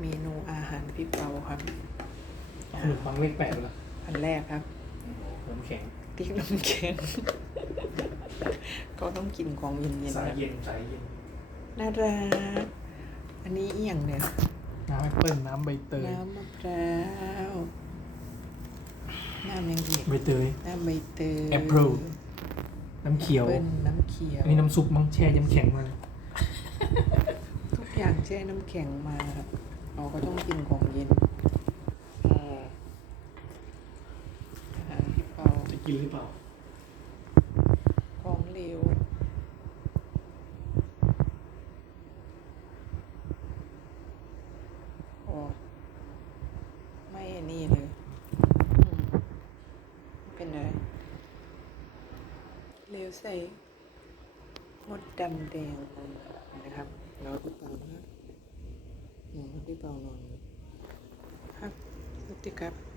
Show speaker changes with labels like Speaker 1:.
Speaker 1: เมนูอาหารพี่เปาครับ
Speaker 2: ขนมปังเลขแปดเหรอ
Speaker 1: อันแรกครับ
Speaker 2: น้ำแข็ง
Speaker 1: ติ๊กน้ำแข็ง ก็ต้องกินของเย็นๆ
Speaker 2: สาย
Speaker 1: นะ
Speaker 2: เย็นสายเย็น
Speaker 1: น่ารัก อันนี้เอียงเนี่ย
Speaker 2: น้ำแอปเปิ้ลน้ำใบเตย
Speaker 1: น้ำมะพร้าวน้ำยังอีก
Speaker 2: ใบเตย
Speaker 1: น้ำใบเตย
Speaker 2: April น้ำเขียว
Speaker 1: แอปเปิ้ลน้ำเขียว
Speaker 2: อันนี้น้ำซุปมั้งแช่น้ำแข็งมาเลย
Speaker 1: ทุกอย่างแช่น้ำแข็งมาครับ เราก็ต้องกินของเย็นอ่าอาหารพี่เปา
Speaker 2: จะกินหรือเปล่า
Speaker 1: ของเหลวโอ้ไม่อันนี่เลยอืมไม่เป็นไรเหลวใส่มดดำแดงนะครับแล้วพี่เปานะ หนูพี่เปานอนครับสวัสดีครับ